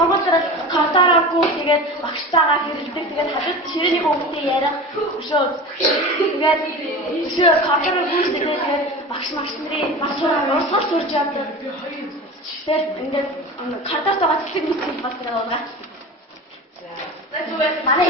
Сургуулиар картаараагүй тэгээд багштайгаа хэрэлдэг тэгээд хажууд ширээний хүмүүстэй ярих өшөө тэгээд өшөө картаараагүй тэгээд багш нарын урсгал сурж явдаг. Тэгээд ингээд картаартайгаа цэцэг мэдсэн бас тэгээд уургач. За. Манай